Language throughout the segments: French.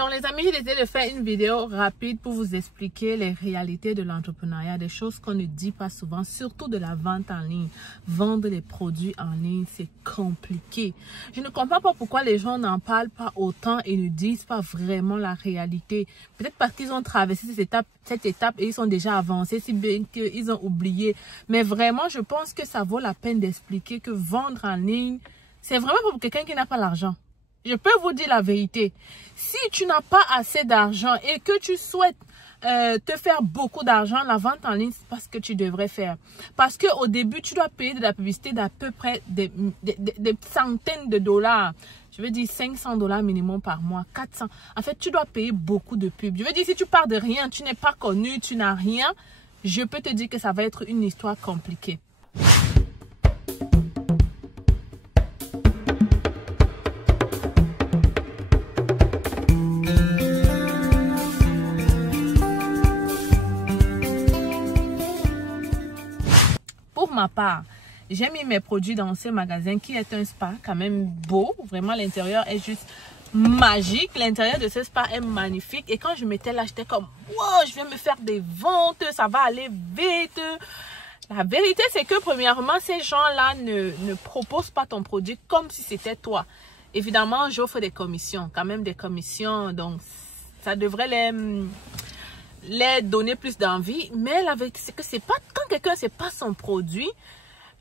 Alors les amis, j'ai décidé de faire une vidéo rapide pour vous expliquer les réalités de l'entrepreneuriat, des choses qu'on ne dit pas souvent, surtout de la vente en ligne. Vendre les produits en ligne, c'est compliqué. Je ne comprends pas pourquoi les gens n'en parlent pas autant et ne disent pas vraiment la réalité. Peut-être parce qu'ils ont traversé cette étape et ils sont déjà avancés, si bien qu'ils ont oublié. Mais vraiment, je pense que ça vaut la peine d'expliquer que vendre en ligne, c'est vraiment pour quelqu'un qui n'a pas l'argent. Je peux vous dire la vérité. Si tu n'as pas assez d'argent et que tu souhaites te faire beaucoup d'argent, la vente en ligne, c'est pas ce que tu devrais faire. Parce qu'au début, tu dois payer de la publicité d'à peu près des centaines de dollars. Je veux dire 500 dollars minimum par mois, 400. En fait, tu dois payer beaucoup de pubs. Je veux dire, si tu pars de rien, tu n'es pas connu, tu n'as rien, je peux te dire que ça va être une histoire compliquée. Pour ma part, j'ai mis mes produits dans ce magasin qui est un spa quand même beau. Vraiment, l'intérieur est juste magique. L'intérieur de ce spa est magnifique. Et quand je m'étais là, j'étais comme, wow, je vais me faire des ventes, ça va aller vite. La vérité, c'est que premièrement, ces gens-là ne proposent pas ton produit comme si c'était toi. Évidemment, j'offre des commissions, quand même des commissions. Donc, ça devrait les donner plus d'envie, mais la vérité c'est que c'est pas quand quelqu'un c'est pas son produit,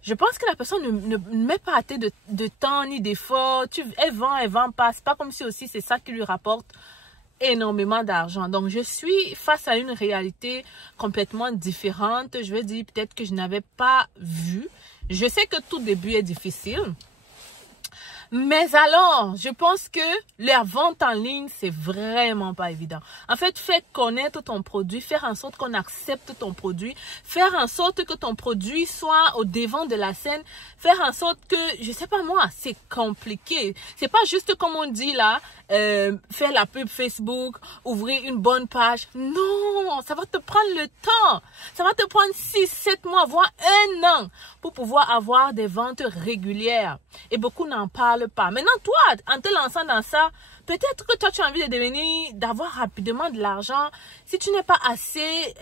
je pense que la personne ne met pas assez de temps ni d'effort. Elle vend pas, c'est pas comme si aussi c'est ça qui lui rapporte énormément d'argent. Donc je suis face à une réalité complètement différente. Je vais dire peut-être que je n'avais pas vu. Je sais que tout début est difficile. Mais alors, je pense que la vente en ligne, c'est vraiment pas évident. En fait, faire connaître ton produit, faire en sorte qu'on accepte ton produit, faire en sorte que ton produit soit au devant de la scène, faire en sorte que, je sais pas moi, c'est compliqué. C'est pas juste comme on dit là, faire la pub Facebook, ouvrir une bonne page. Non, ça va te prendre le temps. Ça va te prendre 6, 7 mois, voire 1 an pour pouvoir avoir des ventes régulières. Et beaucoup n'en parlent pas. Maintenant, toi, en te lançant dans ça, peut-être que toi, tu as envie d'avoir rapidement de l'argent. Si tu n'es pas assez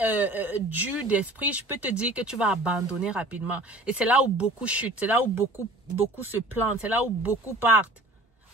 dur d'esprit, je peux te dire que tu vas abandonner rapidement. Et c'est là où beaucoup chutent, c'est là où beaucoup se plantent, c'est là où beaucoup partent.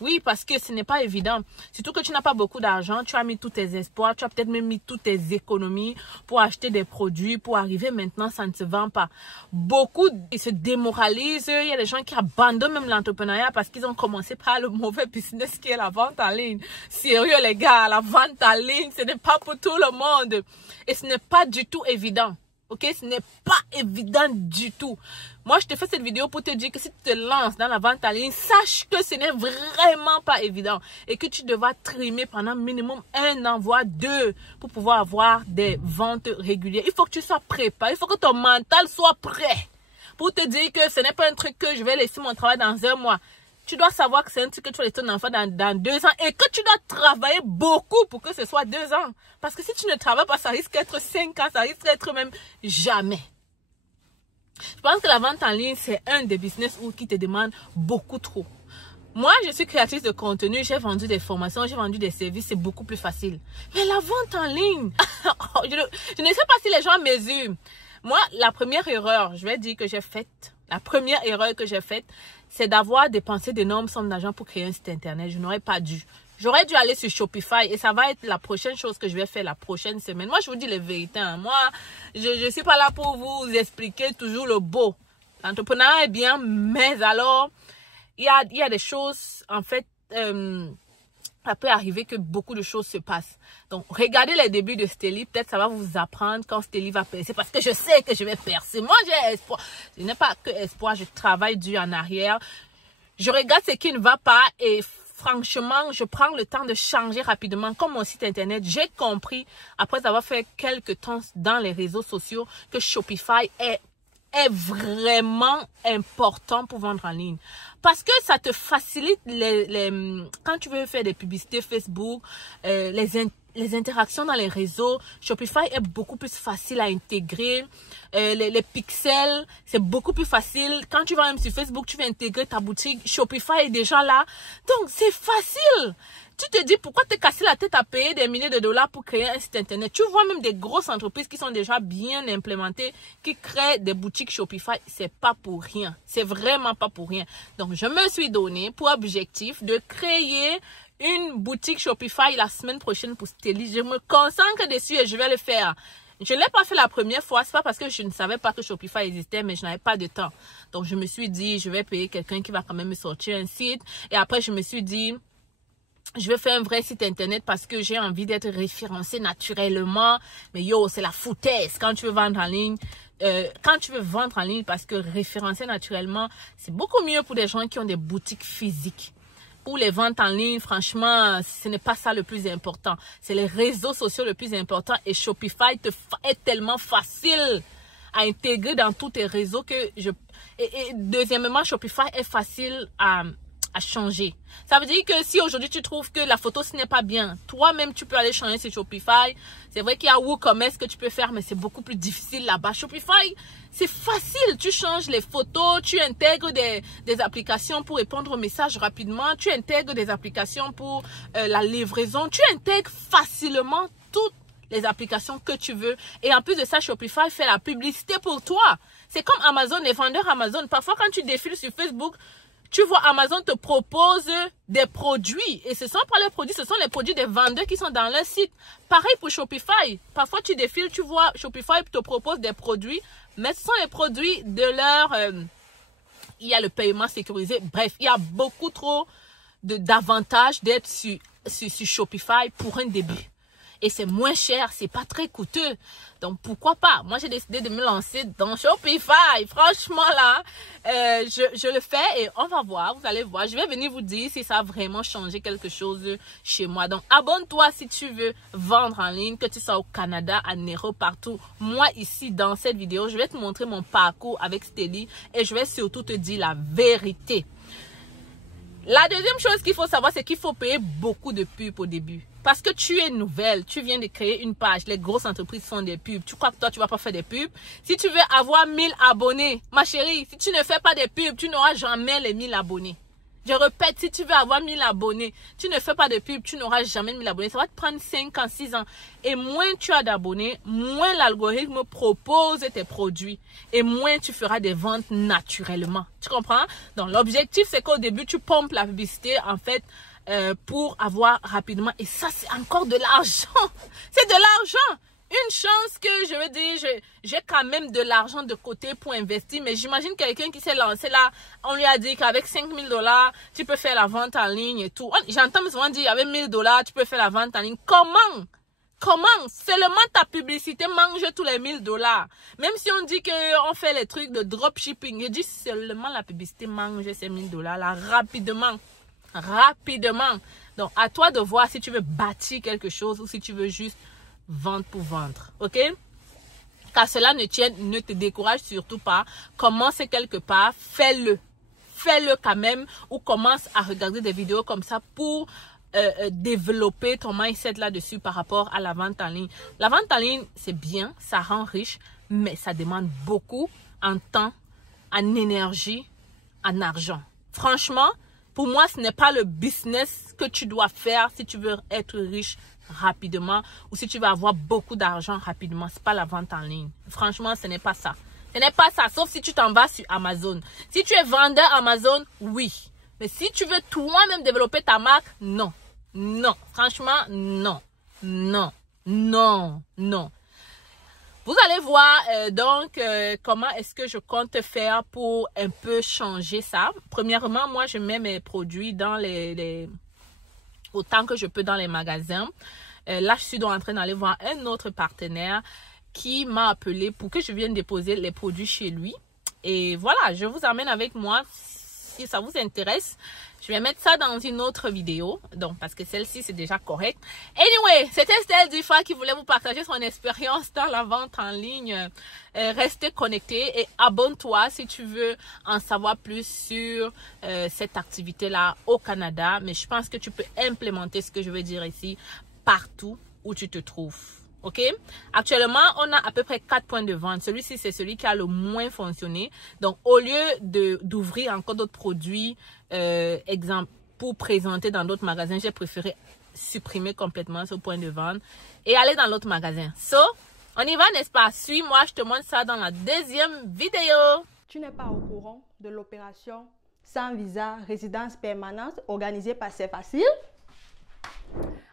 Oui, parce que ce n'est pas évident. Surtout que tu n'as pas beaucoup d'argent, tu as mis tous tes espoirs, tu as peut-être même mis toutes tes économies pour acheter des produits, pour arriver maintenant, ça ne se vend pas. Beaucoup ils se démoralisent, il y a des gens qui abandonnent même l'entrepreneuriat parce qu'ils ont commencé par le mauvais business qui est la vente en ligne. Sérieux les gars, la vente en ligne, ce n'est pas pour tout le monde. Et ce n'est pas du tout évident. Ok, ce n'est pas évident du tout. Moi, je te fais cette vidéo pour te dire que si tu te lances dans la vente en ligne, sache que ce n'est vraiment pas évident et que tu devras trimer pendant minimum 1 an, voire 2 pour pouvoir avoir des ventes régulières. Il faut que tu sois préparé, il faut que ton mental soit prêt pour te dire que ce n'est pas un truc que je vais laisser mon travail dans 1 mois. Tu dois savoir que c'est un truc que tu vas laisser ton enfant dans 2 ans et que tu dois travailler beaucoup pour que ce soit 2 ans. Parce que si tu ne travailles pas, ça risque d'être 5 ans, ça risque d'être même jamais. Je pense que la vente en ligne, c'est un des business qui te demande beaucoup trop. Moi, je suis créatrice de contenu, j'ai vendu des formations, j'ai vendu des services, c'est beaucoup plus facile. Mais la vente en ligne, je ne sais pas si les gens mesurent. Moi, la première erreur, je vais dire que j'ai faite, la première erreur que j'ai faite, c'est d'avoir dépensé d'énormes sommes d'argent pour créer un site internet. Je n'aurais pas dû. J'aurais dû aller sur Shopify et ça va être la prochaine chose que je vais faire la prochaine semaine. Moi, je vous dis les vérités. Hein. Moi, je suis pas là pour vous expliquer toujours le beau. L'entrepreneuriat est bien, mais alors, il y a des choses, en fait, ça peut arriver que beaucoup de choses se passent. Donc, regardez les débuts de Stélie. Peut-être ça va vous apprendre quand Stélie va percer. Parce que je sais que je vais percer. Moi, j'ai espoir. Je n'ai pas que espoir. Je travaille dur en arrière. Je regarde ce qui ne va pas et franchement, je prends le temps de changer rapidement. Comme mon site internet, j'ai compris, après avoir fait quelques temps dans les réseaux sociaux, que Shopify est vraiment important pour vendre en ligne. Parce que ça te facilite quand tu veux faire des publicités Facebook, les interactions dans les réseaux. Shopify est beaucoup plus facile à intégrer. Les pixels, c'est beaucoup plus facile. Quand tu vas même sur Facebook, tu vas intégrer ta boutique. Shopify est déjà là. Donc, c'est facile. Tu te dis, pourquoi te casser la tête à payer des milliers de dollars pour créer un site internet? Tu vois même des grosses entreprises qui sont déjà bien implémentées, qui créent des boutiques Shopify. C'est pas pour rien. C'est vraiment pas pour rien. Donc, je me suis donné pour objectif de créer une boutique Shopify la semaine prochaine pour Steli. Je me concentre dessus et je vais le faire. Je ne l'ai pas fait la première fois. C'est pas parce que je ne savais pas que Shopify existait, mais je n'avais pas de temps. Donc, je me suis dit, je vais payer quelqu'un qui va quand même me sortir un site. Et après, je me suis dit, je vais faire un vrai site internet parce que j'ai envie d'être référencé naturellement. Mais yo, c'est la foutaise quand tu veux vendre en ligne. Parce que référencer naturellement, c'est beaucoup mieux pour des gens qui ont des boutiques physiques. Pour les ventes en ligne, franchement, ce n'est pas ça le plus important. C'est les réseaux sociaux le plus important. Et Shopify est tellement facile à intégrer dans tous tes réseaux que Et deuxièmement, Shopify est facile à changer. Ça veut dire que si aujourd'hui tu trouves que la photo ce n'est pas bien, toi-même tu peux aller changer sur Shopify. C'est vrai qu'il y a WooCommerce que tu peux faire, mais c'est beaucoup plus difficile là-bas. Shopify, c'est facile. Tu changes les photos, tu intègres des applications pour répondre aux messages rapidement, tu intègres des applications pour la livraison, tu intègres facilement toutes les applications que tu veux. Et en plus de ça, Shopify fait la publicité pour toi. C'est comme Amazon, les vendeurs Amazon. Parfois, quand tu défiles sur Facebook, tu vois, Amazon te propose des produits. Et ce sont pas les produits, ce sont les produits des vendeurs qui sont dans leur site. Pareil pour Shopify. Parfois, tu défiles, tu vois, Shopify te propose des produits. Mais ce sont les produits de leur... il y a le paiement sécurisé. Bref, il y a beaucoup trop d'avantages d'être sur Shopify pour un début. Et c'est moins cher, c'est pas très coûteux. Donc, pourquoi pas? Moi, j'ai décidé de me lancer dans Shopify. Franchement, là, je le fais et on va voir. Vous allez voir. Je vais venir vous dire si ça a vraiment changé quelque chose chez moi. Donc, abonne-toi si tu veux vendre en ligne, que tu sois au Canada, à Nero, partout. Moi, ici, dans cette vidéo, je vais te montrer mon parcours avec Steli et je vais surtout te dire la vérité. La deuxième chose qu'il faut savoir, c'est qu'il faut payer beaucoup de pubs au début. Parce que tu es nouvelle, tu viens de créer une page. Les grosses entreprises font des pubs. Tu crois que toi, tu vas pas faire des pubs? Si tu veux avoir 1000 abonnés, ma chérie, si tu ne fais pas des pubs, tu n'auras jamais les 1000 abonnés. Je répète, si tu veux avoir 1000 abonnés, tu ne fais pas de pub, tu n'auras jamais 1000 abonnés. Ça va te prendre 5 ans, 6 ans. Et moins tu as d'abonnés, moins l'algorithme propose tes produits. Et moins tu feras des ventes naturellement. Tu comprends? Donc, l'objectif, c'est qu'au début, tu pompes la publicité, en fait, pour avoir rapidement. Et ça, c'est encore de l'argent. C'est de l'argent. Une chance que, je veux dire, j'ai quand même de l'argent de côté pour investir. Mais j'imagine quelqu'un qui s'est lancé là, on lui a dit qu'avec 5000 $, tu peux faire la vente en ligne et tout. J'entends souvent dire, avec 1000 $, tu peux faire la vente en ligne. Comment? Comment? Seulement ta publicité mange tous les 1000 $. Même si on dit qu'on fait les trucs de dropshipping, je dis seulement la publicité mange ces 1000 $ là rapidement. Rapidement. Donc, à toi de voir si tu veux bâtir quelque chose ou si tu veux juste vendre pour vendre. OK? Car cela ne te décourage surtout pas. Commence quelque part, fais-le. Fais-le quand même ou commence à regarder des vidéos comme ça pour développer ton mindset là-dessus par rapport à la vente en ligne. La vente en ligne, c'est bien, ça rend riche, mais ça demande beaucoup en temps, en énergie, en argent. Franchement, pour moi, ce n'est pas le business que tu dois faire si tu veux être riche rapidement ou si tu veux avoir beaucoup d'argent rapidement. Ce n'est pas la vente en ligne. Franchement, ce n'est pas ça. Ce n'est pas ça, sauf si tu t'en vas sur Amazon. Si tu es vendeur Amazon, oui. Mais si tu veux toi-même développer ta marque, non. Non. Franchement, non. Non. Non. Non. Vous allez voir comment est-ce que je compte faire pour un peu changer ça. Premièrement, moi, je mets mes produits dans autant que je peux dans les magasins. Là, je suis donc en train d'aller voir un autre partenaire qui m'a appelé pour que je vienne déposer les produits chez lui. Et voilà, je vous amène avec moi. si ça vous intéresse, je vais mettre ça dans une autre vidéo. Donc, parce que celle-ci, c'est déjà correct. Anyway, c'était Estelle Dufa qui voulait vous partager son expérience dans la vente en ligne. Restez connectés et abonne-toi si tu veux en savoir plus sur cette activité-là au Canada. Mais je pense que tu peux implémenter ce que je veux dire ici partout où tu te trouves. OK? Actuellement, on a à peu près 4 points de vente. Celui-ci, c'est celui qui a le moins fonctionné. Donc, au lieu d'ouvrir encore d'autres produits, exemple, pour présenter dans d'autres magasins, j'ai préféré supprimer complètement ce point de vente et aller dans l'autre magasin. So, on y va, n'est-ce pas? Suis-moi, je te montre ça dans la deuxième vidéo. Tu n'es pas au courant de l'opération sans visa résidence permanente organisée par C'est Facile?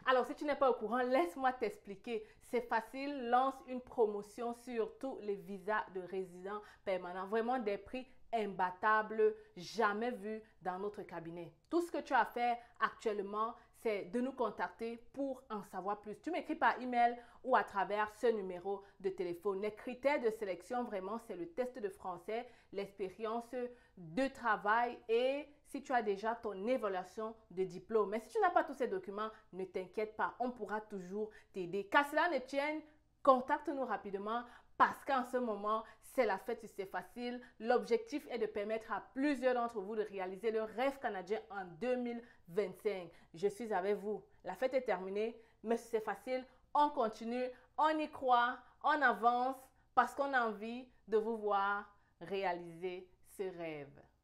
Alors, si tu n'es pas au courant, laisse-moi t'expliquer. C'est facile, lance une promotion sur tous les visas de résidents permanents. Vraiment des prix imbattables, jamais vus dans notre cabinet. Tout ce que tu as à faire actuellement, c'est de nous contacter pour en savoir plus. Tu m'écris par email ou à travers ce numéro de téléphone. Les critères de sélection, vraiment, c'est le test de français, l'expérience de travail et si tu as déjà ton évaluation de diplôme. Mais si tu n'as pas tous ces documents, ne t'inquiète pas, on pourra toujours t'aider. Qu'à cela ne tienne, contacte-nous rapidement parce qu'en ce moment, c'est la fête, c'est facile. L'objectif est de permettre à plusieurs d'entre vous de réaliser le rêve canadien en 2025. Je suis avec vous. La fête est terminée, mais c'est facile. On continue, on y croit, on avance parce qu'on a envie de vous voir réaliser ce rêve.